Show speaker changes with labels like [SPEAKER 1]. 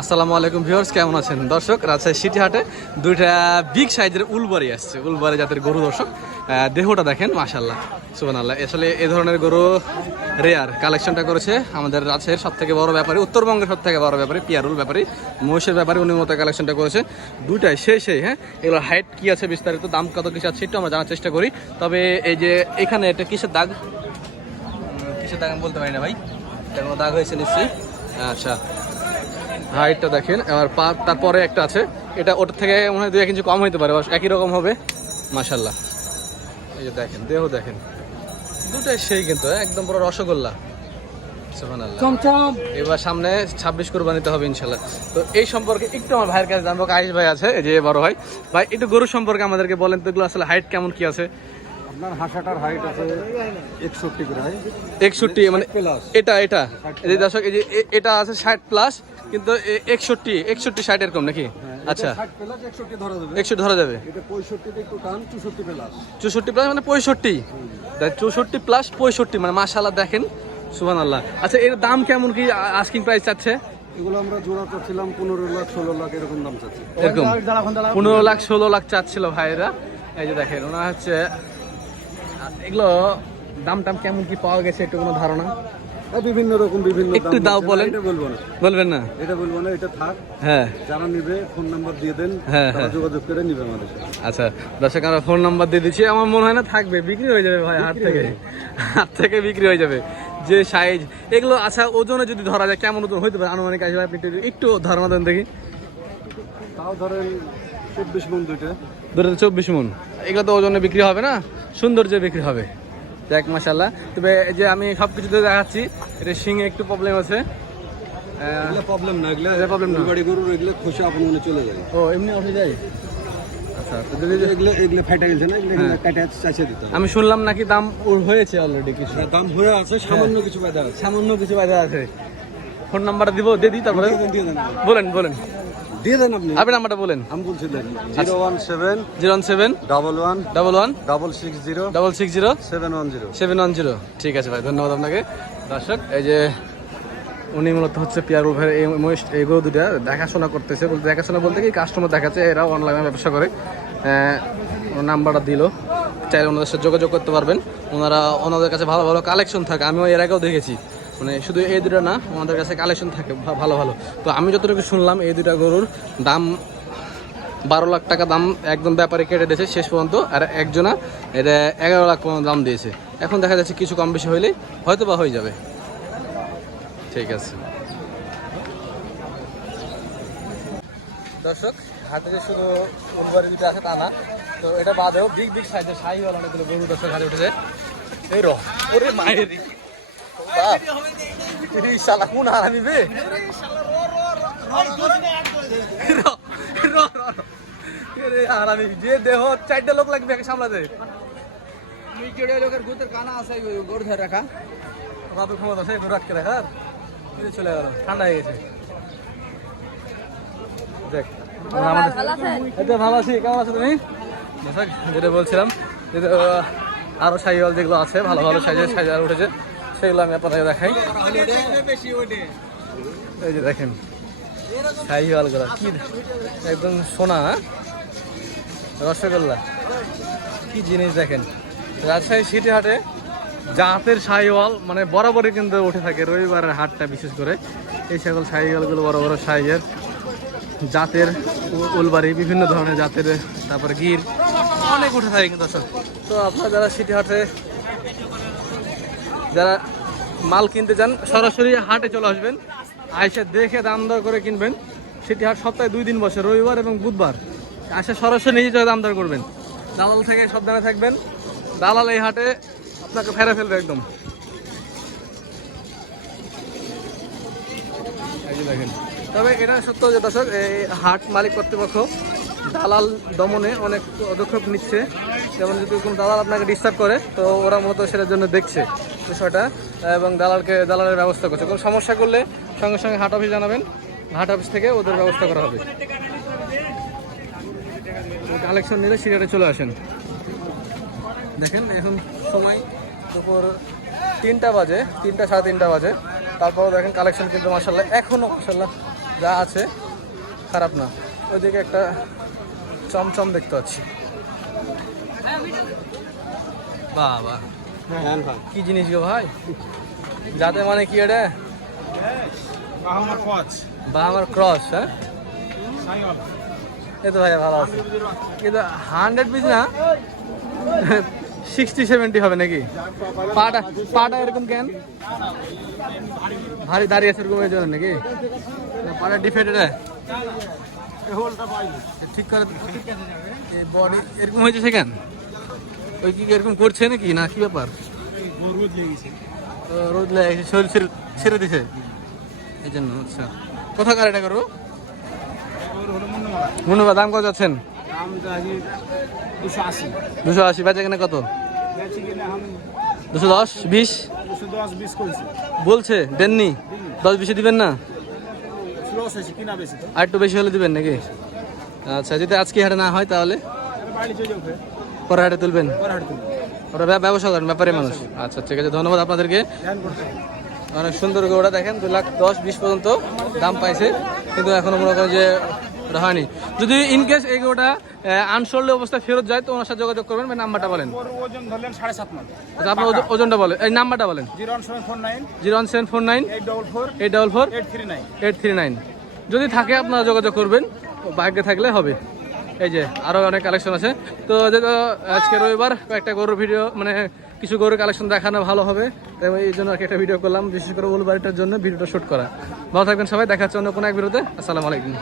[SPEAKER 1] আসসালামু আলাইকুম ভিউয়ার্স, কেমন আছেন? দর্শক, রাজশাহী সিটি হাটে দুইটা বিগ সাইজের উলবাড়ি আসছে, উলবাড়ি জাতের গরু দর্শক। দেহটা দেখেন মাশাল্লাহ সুবান আল্লাহ আসলে এ ধরনের গরু রেয়ার কালেকশনটা করেছে আমাদের রাজশাহীর সব থেকে বড় ব্যাপারী, উত্তরবঙ্গের সব থেকে বড় ব্যাপারী, পিয়ারুল ব্যাপারী, মহিষের ব্যাপারে, উনি মতো কালেকশনটা করেছে। দুইটাই সেই সেই হ্যাঁ? এগুলোর হাইট কী আছে বিস্তারিত, দাম কত কিছু আছে, একটু আমরা জানার চেষ্টা করি। তবে এই যে এখানে এটা কিসের দাগ? কিসের দাগ আমি বলতে পারি না ভাই। এটা কোনো দাগ হয়েছে নিশ্চয়ই? আচ্ছা। হাইটটা দেখেন আর পা তারপরে একটা আছে। এটা ওটার থেকে মনে হয় দুই এক ইঞ্চি কম হইতে পারে একই রকম হবে। মাশাল্লাহ এই যে দেখেন দেহ দেখেন। দুটাই সেই কিন্তু একদম পুরো রসগোল্লা। এবার সামনে ছাব্বিশ কোরবানিতে হবে ইনশাল্লাহ তো এই সম্পর্কে একটু আমার ভাইয়ের কাছে জানব আয়ুষ ভাই আছে এই যে বড় ভাই। ভাই একটু গরু সম্পর্কে আমাদেরকে বলেন তো এগুলো আসলে হাইট কেমন কি আছে?
[SPEAKER 2] আপনার হাসাটার হাইট আছে একষট্টি প্রায়
[SPEAKER 1] একষট্টি মানে এটা এটা। এই দর্শক এই যে এটা আছে ষাট প্লাস কিন্তু এ- একষট্টি একষট্টি ষাট এরকম নাকি? আচ্ছা।
[SPEAKER 2] ষাট প্লাস একষট্টি ধরা যাবে।
[SPEAKER 1] একশো ধরা যাবে।
[SPEAKER 2] এটা পঁয়ষট্টিতে একটু টান চৌষট্টি প্লাস
[SPEAKER 1] চৌষট্টি প্লাস মানে পঁয়ষট্টি। চৌষট্টি প্লাস পঁয়ষট্টি মানে মাশাল্লাহ দেখেন। সুবান আল্লাহ আচ্ছা এর দাম কেমন কি আস্কিং প্রাইস চাচ্ছে?
[SPEAKER 2] এগুলো আমরা জোড়া চাচ্ছিলাম পনেরো লাখ ষোলো লাখ এরকম দাম চাচ্ছি।
[SPEAKER 1] এরকম। পনেরো লাখ ষোলো লাখ চাচ্ছিল ভাইরা এই যে দেখেন ওনার হচ্ছে এগুলো দাম টাম কেমন কি পাওয়া গেছে একটু কোনো ধারণা?
[SPEAKER 2] বিভিন্ন রকম বিভিন্ন
[SPEAKER 1] একটু
[SPEAKER 2] দাম
[SPEAKER 1] দাও বলেন।
[SPEAKER 2] বলব না।
[SPEAKER 1] বলবেন না?
[SPEAKER 2] এটা বলব না এটা থাক।
[SPEAKER 1] হ্যাঁ।
[SPEAKER 2] যারা নিবে ফোন নাম্বার দিয়ে দেন
[SPEAKER 1] হ্যাঁ, হ্যাঁ।
[SPEAKER 2] যোগাযোগ করে নিবে আমাদের
[SPEAKER 1] আচ্ছা দর্শক আমরা ফোন নাম্বার দিয়ে দিচ্ছি। আমার মনে হয় না থাকবে বিক্রি হয়ে যাবে ভাই হাট থেকে। হাট থেকে বিক্রি হয়ে যাবে। যে সাইজ এগুলো আচ্ছা ওজনে যদি ধরা যায় কেমন ওজন? হইতে পারে আনুমানিক আসবে আপনি একটু ধারণা দেন দেখি।
[SPEAKER 2] তাও ধরেন চব্বিশ মন দুইটা।
[SPEAKER 1] চব্বিশ মন। এগুলো তো ওজনে বিক্রি হবে না? সৌন্দর্যে বিক্রি হবে। দেখ মাসাল্লাহ তবে এই যে আমি সব কিছুতে দেখাচ্ছি এটা শিঙে একটু প্রবলেম আছে।
[SPEAKER 2] প্রবলেম না এগুলো
[SPEAKER 1] না।
[SPEAKER 2] বাড়ি গরুর এগুলো খুশি আপন মনে চলে যায়।
[SPEAKER 1] ও এমনি উঠে যায়? আচ্ছা হ্যাঁ। আমি শুনলাম নাকি দাম ওর হয়েছে অলরেডি কিছু।
[SPEAKER 2] দাম হয়ে আছে সামান্য কিছু বাধা আছে।
[SPEAKER 1] সামান্য কিছু বাধা আছে। ফোন নাম্বার দিব দিয়ে দিই তারপরে? বলেন বলেন।
[SPEAKER 2] দিয়ে দেন আপনি।
[SPEAKER 1] আপনি নাম্বারটা বলেন।
[SPEAKER 2] আমি বলছিলেন zero one seven
[SPEAKER 1] zero seven
[SPEAKER 2] double one
[SPEAKER 1] double one
[SPEAKER 2] double six zero
[SPEAKER 1] double six zero
[SPEAKER 2] seven one zero.
[SPEAKER 1] Seven one zero. ঠিক আছে ভাই ধন্যবাদ আপনাকে। দর্শক এই যে উনি মূলত হচ্ছে পিয়ারুল ভাইয়ের এই গরু দুটা দেখাশোনা করতেছে। বলতে দেখাশোনা বলতে কি কাস্টমার দেখাচ্ছে এরা অনলাইনে ব্যবসা করে। নাম্বারটা দিল। চাইলে ওনাদের সাথে যোগাযোগ করতে পারবেন। ওনারা ওনাদের কাছে ভালো ভালো কালেকশন থাকে। আমিও এর আগেও দেখেছি। মানে শুধু এই দুটো না ওনাদের কাছে কালেকশন থাকে ভালো ভালো। তো আমি যতটুকু শুনলাম, এই দুটা গরুর দাম বারো লাখ টাকা দাম একদম ব্যাপারে কেটে দিয়েছে শেষ পর্যন্ত, আর একজনা এটা এগারো লাখ পর্যন্ত দাম দিয়েছে। এখন দেখা যাচ্ছে কিছু কম বেশি হইলে হয়তো বা হয়ে যাবে। ঠিক আছে। দর্শক হাতে যে শুধু ফুটবলের দুটো আছে তা না, তো এটা বাদেও বিগ বিগ সাইজের শাহিওয়াল অনেকগুলো গরু দর্শক হাতে উঠেছে। এই র মায়ের শালা কোন হারামি বে র, র, র, র। এরে হারামি যে দেহ চারটে লোক লাগবে সামলাতে
[SPEAKER 2] লোকের গুতের কানা আছে ধরে
[SPEAKER 1] চলে ঠান্ডা হয়ে গেছে ভালো আছি কেমন আছো তুমি যেটা বলছিলাম আরও যেগুলো আছে ভালো ভালো সাইজের সাইজার উঠেছে সেগুলো আমি আপনাদের দেখাই। এই যে দেখেন সাইওয়ালগুলো কি একদম সোনা হ্যাঁ? রসগোল্লা। কি জিনিস দেখেন। রাজশাহী সিটি হাটে জাতের সাইওয়াল মানে বরাবরই কিন্তু উঠে থাকে রবিবারের হাটটা বিশেষ করে। এই সকল সাইওয়ালগুলো বড় বড় সাইজের জাতের উলবাড়ি, বিভিন্ন ধরনের জাতের, তারপরে গির, অনেক উঠে থাকে কিন্তু তো আপনারা যারা সিটি হাটে যারা মাল কিনতে চান, সরাসরি হাটে চলে আসবেন। আইসে দেখে দাম দর করে কিনবেন। সেটি হাট সপ্তাহে দুই দিন বসে, রবিবার এবং বুধবার। আসে সরাসরি নিজে চলে দাম দর করবেন। দালাল থেকে সাবধানে থাকবেন। দালাল এই হাটে আপনাকে ফেরে ফেলবে একদম। তবে এটা সত্য যে দর্শক, এই হাট মালিক কর্তৃপক্ষ দালাল দমনে অনেক পদক্ষেপ নিচ্ছে। যেমন যদি কোনো দালাল আপনাকে ডিস্টার্ব করে, তো ওরা মূলত সেটার জন্য দেখছে। বিষয়টা এবং দালালকে, দালালের ব্যবস্থা করছে। কোনো সমস্যা করলে সঙ্গে সঙ্গে হাট অফিস জানাবেন। হাট অফিস থেকে ওদের ব্যবস্থা করা হবে। কালেকশন নিলে সিরিয়ালে চলে আসেন। দেখেন, এখন সময় দুপুর তিনটা বাজে, তিনটা, সাড়ে তিনটা বাজে। তারপরও দেখেন কালেকশন কিন্তু মাসাল্লাহ এখনও মাসাল্লাহ যা আছে, খারাপ না। ওইদিকে একটা চমচম দেখতে পাচ্ছি। বাহ। কি জিনিস গো ভাই? যাতে মানে কি এটা?
[SPEAKER 2] আমার পাঁচ
[SPEAKER 1] বা ক্রস হ্যাঁ? এই তো ভাইয়া ভালো আছে। কিন্তু হান্ড্রেড পিস না? সিক্সটি সেভেন্টি হবে নাকি? পাটা পাটা এরকম কেন? ভারী দাঁড়িয়ে আছে এরকম জন্য নাকি? পাটা ডিফেক্টেড ঠিক করে বডি এরকম হয়েছে সেখান? ওই কি এরকম করছে নাকি? না, কি ব্যাপার? রোদ লেগে শরীর ছেড়ে ছেড়ে দিছে? এই জন্য আচ্ছা। কোথাকার এটা করব ধন্যবাদ দাম কত যাচ্ছেন?
[SPEAKER 2] দুশো আশি।
[SPEAKER 1] বেচা কেনা কত? দুশো দশ, বিশ? বলছে, দেননি? দশ বিশে দিবেন না? আর একটু বেশি হলে দিবেন নাকি? আচ্ছা যদি আজকে হাটে না হয় তাহলে? পরে হাটে তুলবেন। ওরা ব্যবসা করেন ব্যাপারে মানুষ। আচ্ছা ঠিক আছে ধন্যবাদ আপনাদেরকে। অনেক সুন্দর গৌড়া দেখেন দু লাখ দশ বিশ পর্যন্ত দাম পাইছে। কিন্তু এখনও মনে করেন যে ওটা হয়নি। যদি ইন কেস এই গৌড়া আনসোল্ড অবস্থায় ফেরত যায় তো ওনার সাথে যোগাযোগ করবেন বা নাম্বারটা বলেন।
[SPEAKER 2] ওজন ধরলেন সাড়ে সাত মান।
[SPEAKER 1] আচ্ছা আপনার ওজনটা বলেন এই নাম্বারটা বলেন।
[SPEAKER 2] Zero one seven four nine.
[SPEAKER 1] Zero one seven four nine.
[SPEAKER 2] Eight double four.
[SPEAKER 1] Eight double four.
[SPEAKER 2] Eight three nine.
[SPEAKER 1] Eight three nine. যদি থাকে আপনারা যোগাযোগ করবেন। ভাগ্যে থাকলে হবে। এই যে আরও অনেক কালেকশন আছে। তো যেহেতু আজকে রবিবার, কয়েকটা গরুর ভিডিও মানে কিছু গরুর কালেকশন দেখানো ভালো হবে। তাই এই জন্য আর একটা ভিডিও করলাম, বিশেষ করে উলবাড়িটার জন্য ভিডিওটা শ্যুট করা। ভালো থাকবেন সবাই দেখাচ্ছে অন্য কোনো এক ভিডিওতে আসসালামু আলাইকুম।